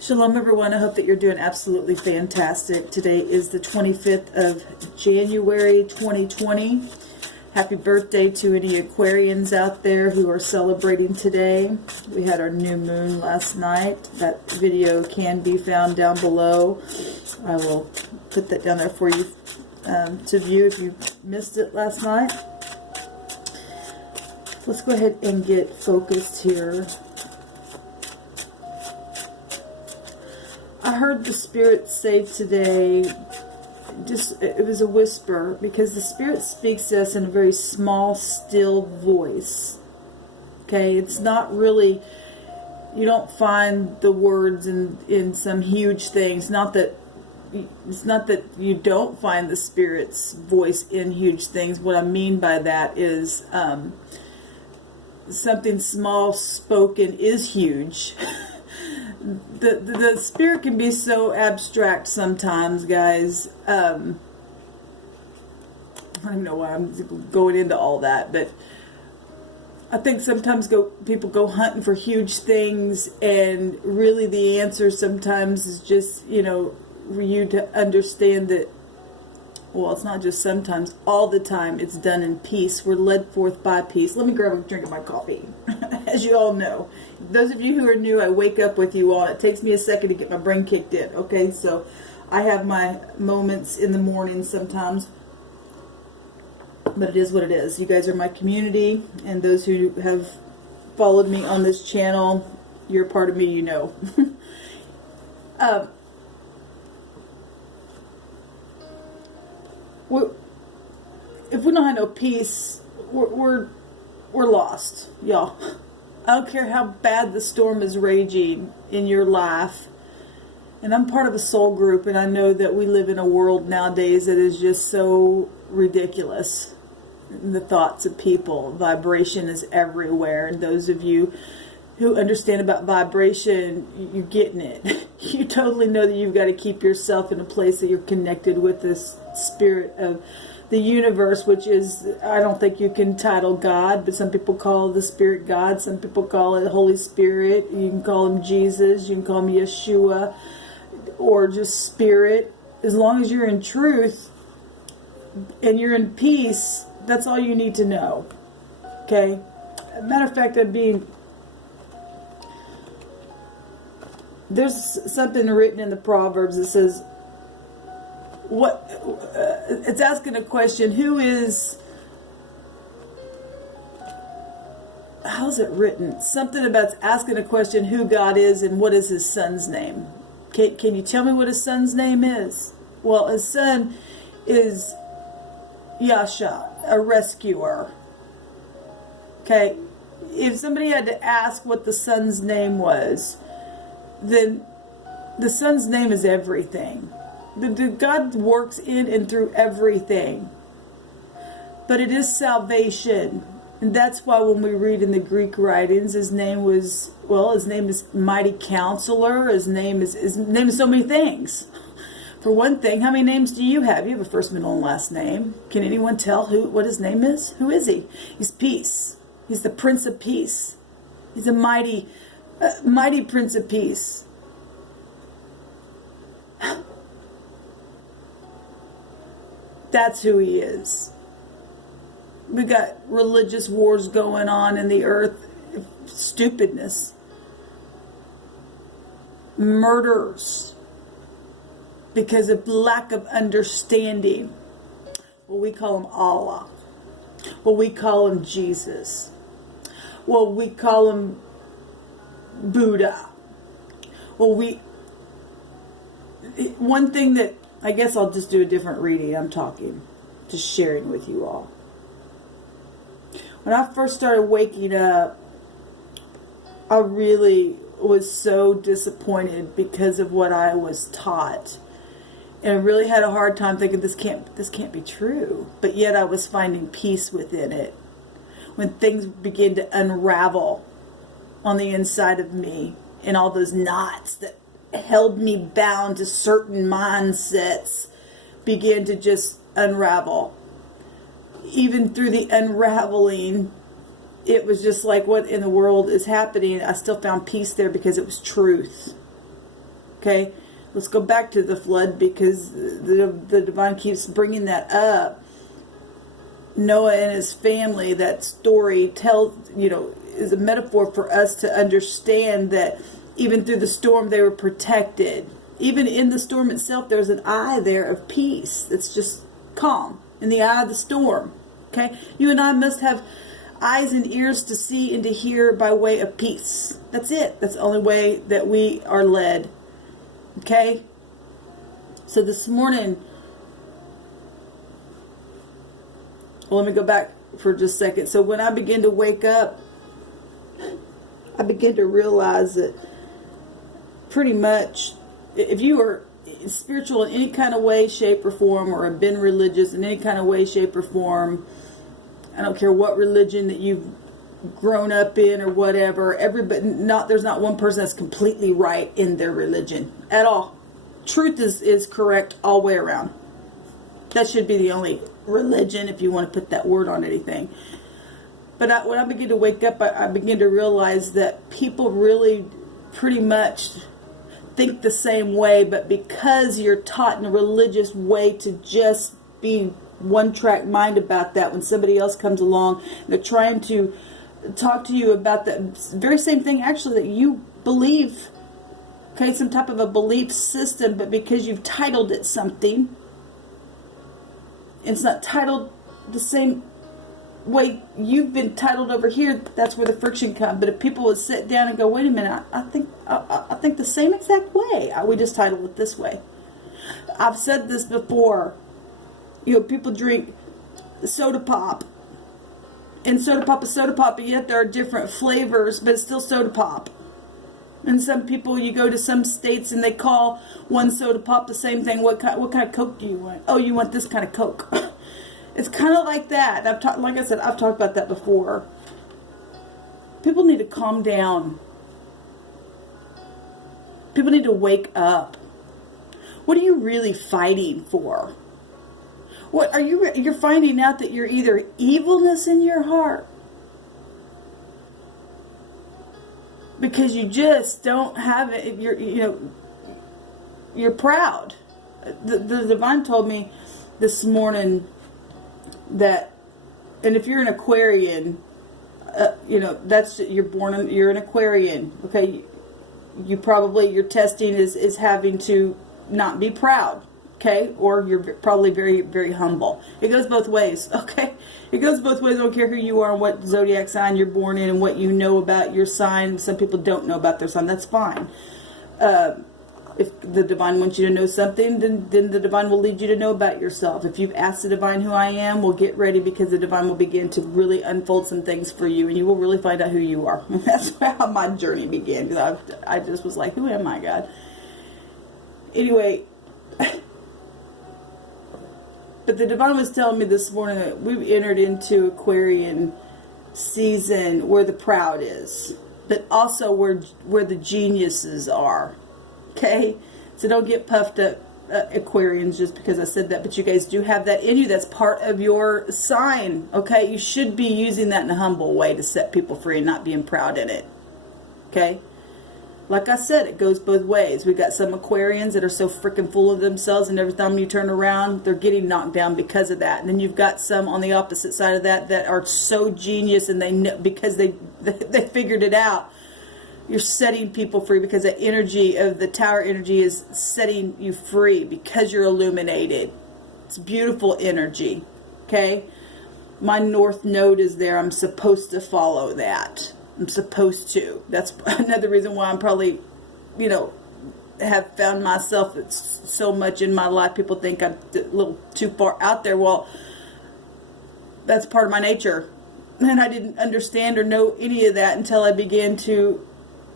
Shalom everyone, I hope that you're doing absolutely fantastic. Today is the 25th of January 2020. Happy birthday to any Aquarians out there who are celebrating today. We had our new moon last night. That video can be found down below. I will put that down there for you to view if you missed it last night. Let's go ahead and get focused here. I heard the Spirit say today, it was a whisper, because the Spirit speaks to us in a very small, still voice. Okay, it's not really, you don't find the words in some huge things. It's not that you don't find the Spirit's voice in huge things. What I mean by that is something small spoken is huge. The Spirit can be so abstract sometimes, guys. I don't even know why I'm going into all that, but I think sometimes people go hunting for huge things, and really the answer sometimes is just, for you to understand that, well, it's not just sometimes, all the time it's done in peace. We're led forth by peace. Let me grab a drink of my coffee. As you all know, those of you who are new, I wake up with you all. It takes me a second to get my brain kicked in. Okay, so I have my moments in the morning sometimes, but it is what it is. You guys are my community, and those who have followed me on this channel, you're a part of me, you know. If we don't have no peace, we're lost, y'all. I don't care how bad the storm is raging in your life. And I'm part of a soul group, and I know that we live in a world nowadays that is just so ridiculous. The thoughts of people, vibration is everywhere. And those of you who understand about vibration, you're getting it. You totally know that you've got to keep yourself in a place that you're connected with this spirit of the universe, which is, I don't think you can title God, but some people call the Spirit God, some people call it Holy Spirit, you can call him Jesus, you can call him Yeshua, or just Spirit. As long as you're in truth and you're in peace, that's all you need to know. Okay? Matter of fact, there's something written in the Proverbs that says, it's asking a question, how's it written? Something about asking a question, who God is and what is his son's name. Can you tell me what his son's name is? Well, his son is Yasha, a rescuer. Okay, if somebody had to ask what the son's name was, then the son's name is everything. God works in and through everything. But it is salvation. And that's why when we read in the Greek writings, his name is Mighty Counselor. His name is so many things. For one thing, how many names do you have? You have a first, middle, and last name. Can anyone tell what his name is? Who is he? He's Peace. He's the Prince of Peace. He's a mighty Prince of Peace. That's who he is. We got religious wars going on in the earth, stupidness, murders, because of lack of understanding. Well, we call him Allah. Well, we call him Jesus. Well, we call him Buddha. Well, one thing that, I guess I'll just do a different reading. I'm just sharing with you all. When I first started waking up, I really was so disappointed because of what I was taught. And I really had a hard time thinking this can't be true. But yet I was finding peace within it. When things began to unravel on the inside of me, and all those knots that held me bound to certain mindsets began to just unravel. Even through the unraveling, it was just like, what in the world is happening? I still found peace there because it was truth. Okay, let's go back to the flood, because the divine keeps bringing that up. Noah and his family, that story tells, is a metaphor for us to understand that even through the storm, they were protected. Even in the storm itself, there's an eye there of peace that's just calm in the eye of the storm. Okay, you and I must have eyes and ears to see and to hear by way of peace. That's it. That's the only way that we are led. Okay, so this morning, well, let me go back for just a second. So when I begin to wake up, I begin to realize that pretty much, if you are spiritual in any kind of way, shape, or form, or have been religious in any kind of way, shape, or form, I don't care what religion that you've grown up in or whatever, there's not one person that's completely right in their religion at all. Truth is correct all the way around. That should be the only religion, if you want to put that word on anything. But when I begin to wake up, I begin to realize that people really pretty much think the same way, but because you're taught in a religious way to just be one-track mind about that, when somebody else comes along, they're trying to talk to you about the very same thing, actually, that you believe, okay, some type of a belief system, but because you've titled it something, it's not titled the same way you've been titled over here, that's where the friction comes. But if people would sit down and go, wait a minute, I think the same exact way, we just titled it this way. I've said this before. People drink soda pop, and soda pop is soda pop, and yet there are different flavors, but it's still soda pop. And some people, you go to some states and they call one soda pop the same thing. What kind of Coke do you want? Oh, you want this kind of Coke. It's kind of like that. Like I said, I've talked about that before. People need to calm down. People need to wake up. What are you really fighting for? What are you're finding out that you're either evilness in your heart, because you just don't have it. You're proud. The divine told me this morning that, and if you're an Aquarian, that's you're an Aquarian. Okay, your testing is having to not be proud. Okay, or you're probably very, very humble. It goes both ways. Okay, it goes both ways. I don't care who you are and what zodiac sign you're born in and what you know about your sign. Some people don't know about their sign. That's fine. If the divine wants you to know something, then the divine will lead you to know about yourself. If you've asked the divine who I am, well, get ready, because the divine will begin to really unfold some things for you, and you will really find out who you are. And that's how my journey began, because I just was like, who am I, God? Anyway. But the divine was telling me this morning that we've entered into Aquarian season where the proud is, but also where the geniuses are. Okay? So don't get puffed up, Aquarians, just because I said that. But you guys do have that in you. That's part of your sign. Okay? You should be using that in a humble way to set people free and not being proud in it. Okay? Like I said, it goes both ways. We got some Aquarians that are so freaking full of themselves, and every time you turn around, they're getting knocked down because of that. And then you've got some on the opposite side of that are so genius, and they know, because they figured it out. You're setting people free, because the energy of the tower energy is setting you free because you're illuminated. It's beautiful energy. Okay? My north node is there. I'm supposed to follow that. I'm supposed to. That's another reason why I'm probably, have found myself so much in my life. People think I'm a little too far out there. Well, that's part of my nature. And I didn't understand or know any of that until I began to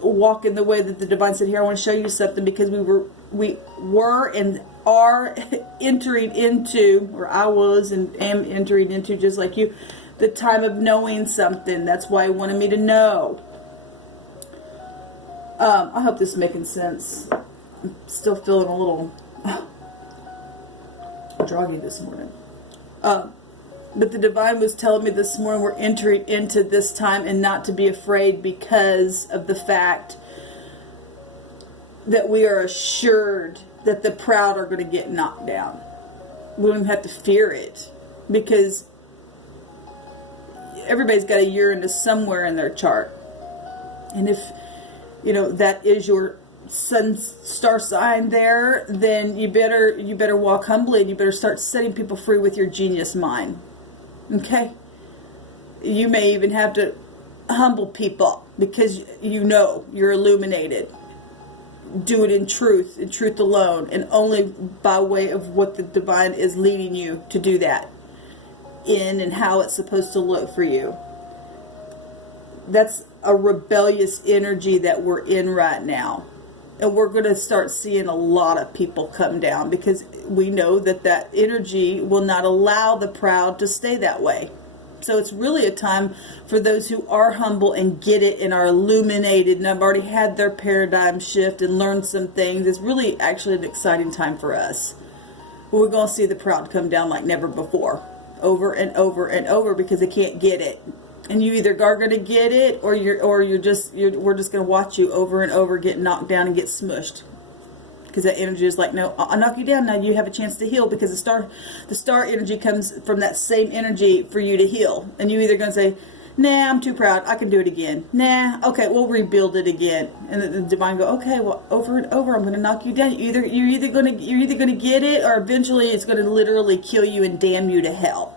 walk in the way that the divine said, here, I want to show you something, because we were and are entering into, or I was and am entering into, just like you, the time of knowing something. That's why he wanted me to know. I hope this is making sense. I'm still feeling a little droggy this morning. But the divine was telling me this morning we're entering into this time, and not to be afraid, because of the fact that we are assured that the proud are going to get knocked down. We don't even have to fear it, because everybody's got a Uranus somewhere in their chart. And if, you know, that is your sun star sign there, then you better walk humbly, and you better start setting people free with your genius mind. Okay? You may even have to humble people, because you know you're illuminated. Do it in truth alone, and only by way of what the divine is leading you to do that in, and how it's supposed to look for you. That's a rebellious energy that we're in right now. And we're going to start seeing a lot of people come down, because we know that that energy will not allow the proud to stay that way. So it's really a time for those who are humble and get it and are illuminated and have already had their paradigm shift and learned some things. It's really actually an exciting time for us. We're going to see the proud come down like never before, over and over and over, because they can't get it. And you either are going to get it, or we're just going to watch you over and over get knocked down and get smushed. Because that energy is like, no, I'll knock you down. Now you have a chance to heal, because the star energy comes from that same energy for you to heal. And you either going to say, nah, I'm too proud, I can do it again. Nah, okay, we'll rebuild it again. And the divine go, okay, well, over and over, I'm going to knock you down. You're either going to get it, or eventually it's going to literally kill you and damn you to hell.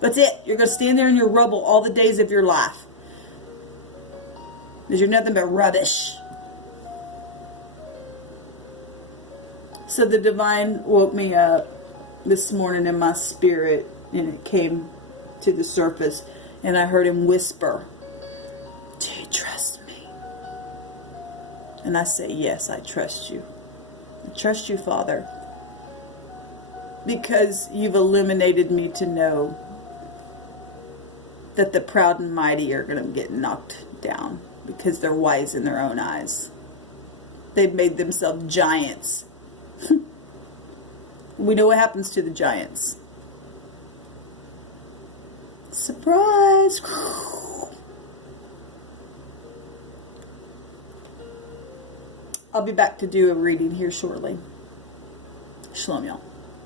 That's it. You're going to stand there in your rubble all the days of your life, because you're nothing but rubbish. So the divine woke me up this morning in my spirit, and it came to the surface, and I heard him whisper, "Do you trust me?" And I say, yes, I trust you. I trust you, Father, because you've illuminated me to know that the proud and mighty are going to get knocked down, because they're wise in their own eyes. They've made themselves giants. We know what happens to the giants. Surprise! I'll be back to do a reading here shortly. Shalom, y'all.